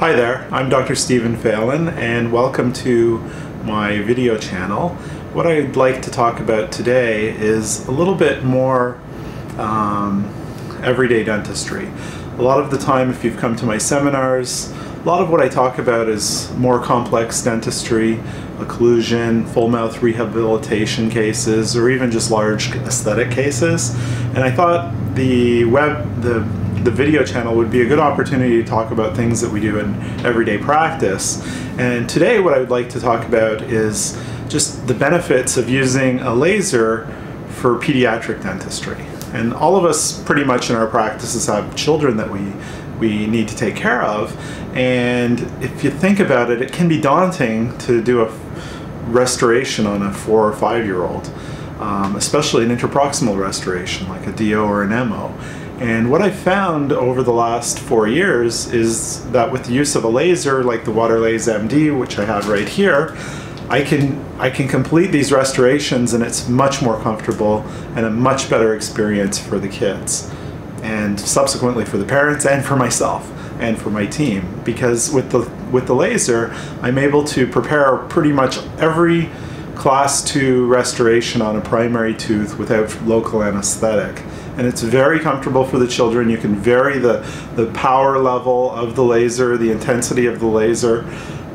Hi there, I'm Dr. Stephen Phelan and welcome to my video channel. What I'd like to talk about today is a little bit more everyday dentistry. A lot of the time, if you've come to my seminars, a lot of what I talk about is more complex dentistry, occlusion, full mouth rehabilitation cases, or even just large aesthetic cases. And I thought the video channel would be a good opportunity to talk about things that we do in everyday practice. And today what I would like to talk about is just the benefits of using a laser for pediatric dentistry. And all of us pretty much in our practices have children that we need to take care of. And if you think about it, it can be daunting to do a restoration on a 4 or 5-year-old, especially an interproximal restoration like a DO or an MO. And what I've found over the last 4 years is that with the use of a laser like the Waterlaze MD, which I have right here, I can complete these restorations, and it's much more comfortable and a much better experience for the kids, and subsequently for the parents and for myself and for my team, because with the laser I'm able to prepare pretty much every class 2 restoration on a primary tooth without local anesthetic. And it's very comfortable for the children. You can vary the power level of the laser, the intensity of the laser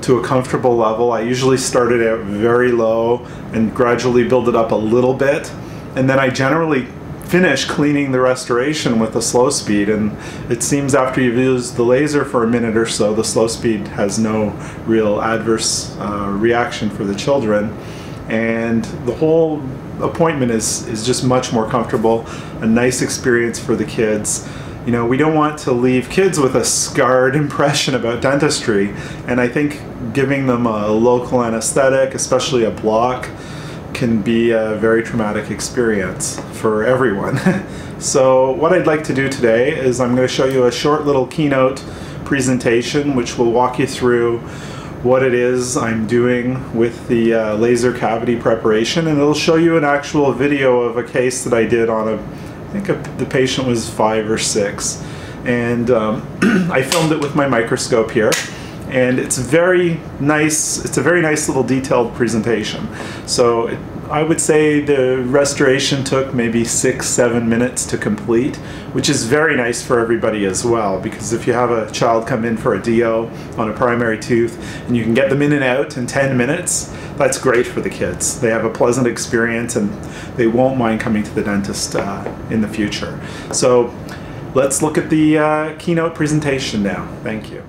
to a comfortable level. I usually start it out very low and gradually build it up a little bit. And then I generally finish cleaning the restoration with a slow speed. And it seems after you've used the laser for a minute or so, the slow speed has no real adverse reaction for the children. And the whole appointment is just much more comfortable, a nice experience for the kids. You know, we don't want to leave kids with a scarred impression about dentistry, and I think giving them a local anesthetic, especially a block, can be a very traumatic experience for everyone. So what I'd like to do today is I'm going to show you a short little keynote presentation which will walk you through what it is I'm doing with the laser cavity preparation, and it'll show you an actual video of a case that I did on I think the patient was 5 or 6, and I filmed it with my microscope here, and it's very nice. It's a very nice little detailed presentation. So I would say the restoration took maybe 6-7 minutes to complete, which is very nice for everybody as well, because if you have a child come in for a DO on a primary tooth and you can get them in and out in 10 minutes, that's great for the kids. They have a pleasant experience and they won't mind coming to the dentist in the future. So let's look at the keynote presentation now. Thank you.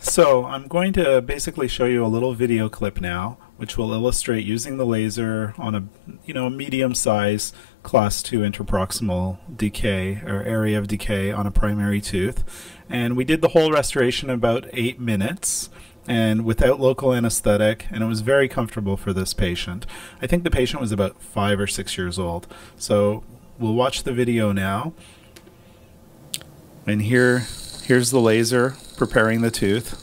So I'm going to basically show you a little video clip now, which will illustrate using the laser on a medium size class 2 interproximal decay or area of decay on a primary tooth. And we did the whole restoration in about 8 minutes and without local anesthetic, and it was very comfortable for this patient. I think the patient was about 5 or 6 years old. So we'll watch the video now. And here's the laser preparing the tooth.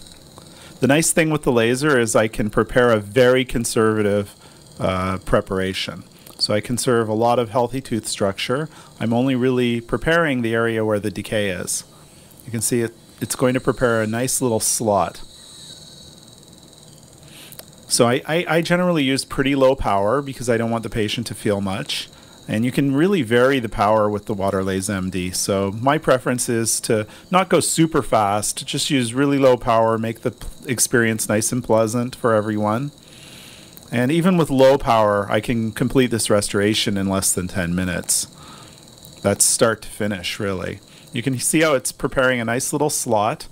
The nice thing with the laser is I can prepare a very conservative preparation. So I conserve a lot of healthy tooth structure. I'm only really preparing the area where the decay is. You can see it's going to prepare a nice little slot. So I generally use pretty low power because I don't want the patient to feel much. And you can really vary the power with the Waterlaze MD. So my preference is to not go super fast, just use really low power, make the experience nice and pleasant for everyone. And even with low power, I can complete this restoration in less than 10 minutes. That's start to finish, really. You can see how it's preparing a nice little slot.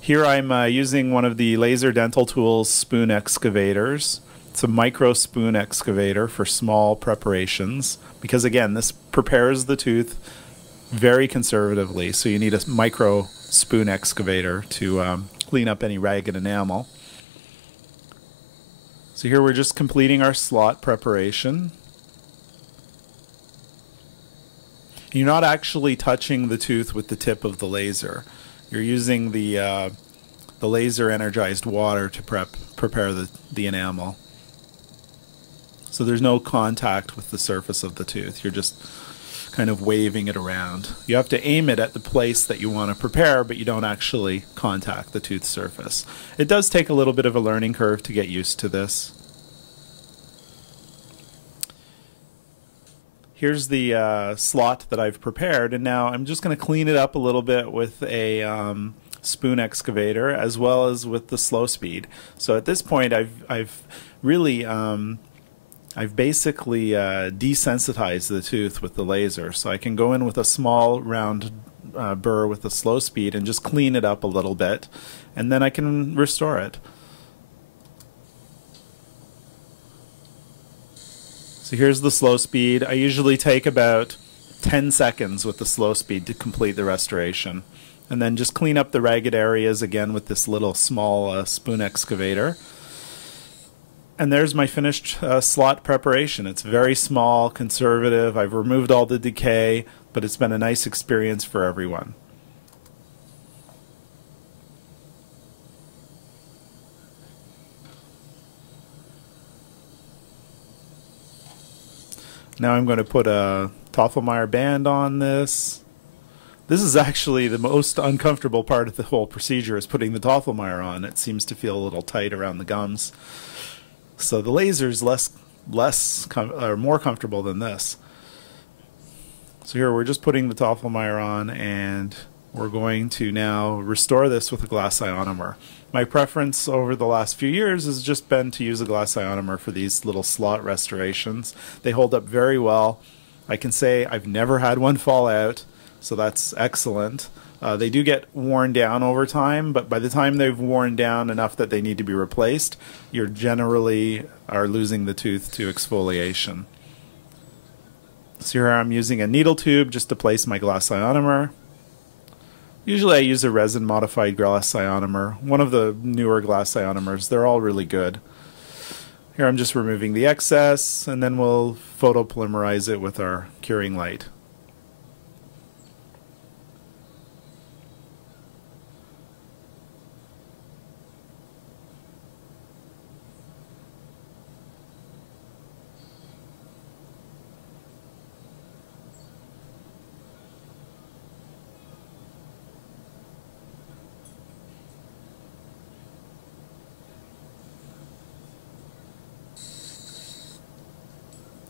Here I'm using one of the Laser Dental Tools spoon excavators. It's a micro spoon excavator for small preparations because, again, this prepares the tooth very conservatively, so you need a micro spoon excavator to clean up any ragged enamel. So here we're just completing our slot preparation. You're not actually touching the tooth with the tip of the laser. You're using the laser energized water to prepare the enamel. So there's no contact with the surface of the tooth. You're just kind of waving it around. You have to aim it at the place that you want to prepare, but you don't actually contact the tooth surface. It does take a little bit of a learning curve to get used to this. Here's the slot that I've prepared, and now I'm just going to clean it up a little bit with a spoon excavator as well as with the slow speed. So at this point I've really I've basically desensitized the tooth with the laser, so I can go in with a small round burr with the slow speed and just clean it up a little bit, and then I can restore it. So here's the slow speed. I usually take about 10 seconds with the slow speed to complete the restoration. And then just clean up the ragged areas again with this little small spoon excavator. And there's my finished slot preparation. It's very small, conservative. I've removed all the decay, but it's been a nice experience for everyone. Now I'm going to put a Tafelmeyer band on this. This is actually the most uncomfortable part of the whole procedure, is putting the Tafelmeyer on. It seems to feel a little tight around the gums. So the laser is more comfortable than this. So here we're just putting the Tafelmeyer on, and we're going to now restore this with a glass ionomer. My preference over the last few years has just been to use a glass ionomer for these little slot restorations. They hold up very well. I can say I've never had one fall out, so that's excellent. They do get worn down over time, but by the time they've worn down enough that they need to be replaced, you generally are losing the tooth to exfoliation. So here I'm using a needle tube just to place my glass ionomer. Usually I use a resin-modified glass ionomer, one of the newer glass ionomers. They're all really good. Here I'm just removing the excess, and then we'll photopolymerize it with our curing light.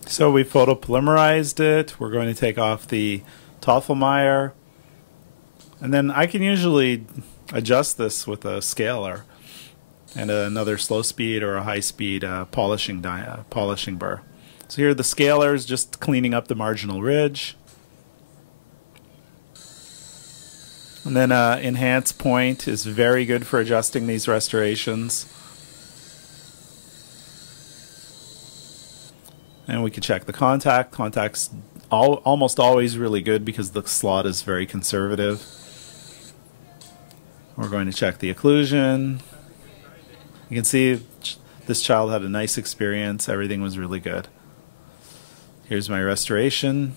So we photopolymerized it. We're going to take off the Tafelmeyer, and then I can usually adjust this with a scaler and another slow speed or a high speed polishing burr. So here the scaler is just cleaning up the marginal ridge, and then enhance point is very good for adjusting these restorations. And we can check the contact. Contact's almost always really good because the slot is very conservative. We're going to check the occlusion. You can see this child had a nice experience. Everything was really good. Here's my restoration.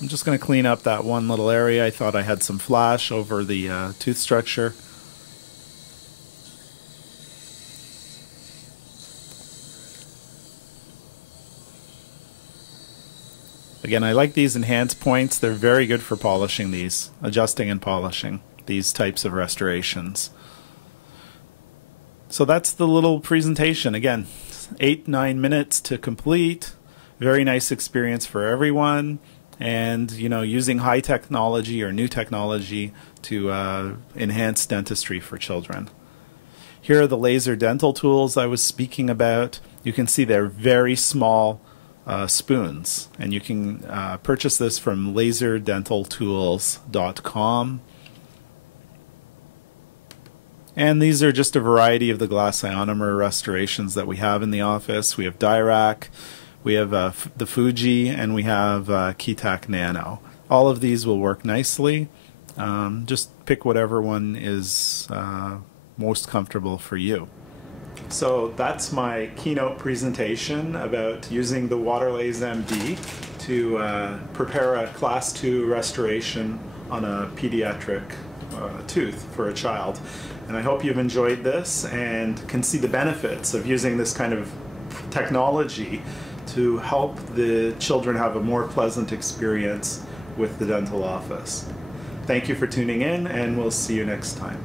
I'm just going to clean up that one little area. I thought I had some flash over the tooth structure. Again, I like these enhance points. They're very good for polishing these, adjusting and polishing these types of restorations. So that's the little presentation. Again, 8-9 minutes to complete. Very nice experience for everyone. And, you know, using high technology or new technology to enhance dentistry for children. Here are the laser dental tools I was speaking about. You can see they're very small spoons, and you can purchase this from laserdentaltools.com. And these are just a variety of the glass ionomer restorations that we have in the office. We have Dirac, we have the Fuji, and we have Keytac Nano. All of these will work nicely. Just pick whatever one is most comfortable for you. So that's my keynote presentation about using the Waterlays MD to prepare a Class 2 restoration on a pediatric tooth for a child. And I hope you've enjoyed this and can see the benefits of using this kind of technology to help the children have a more pleasant experience with the dental office. Thank you for tuning in, and we'll see you next time.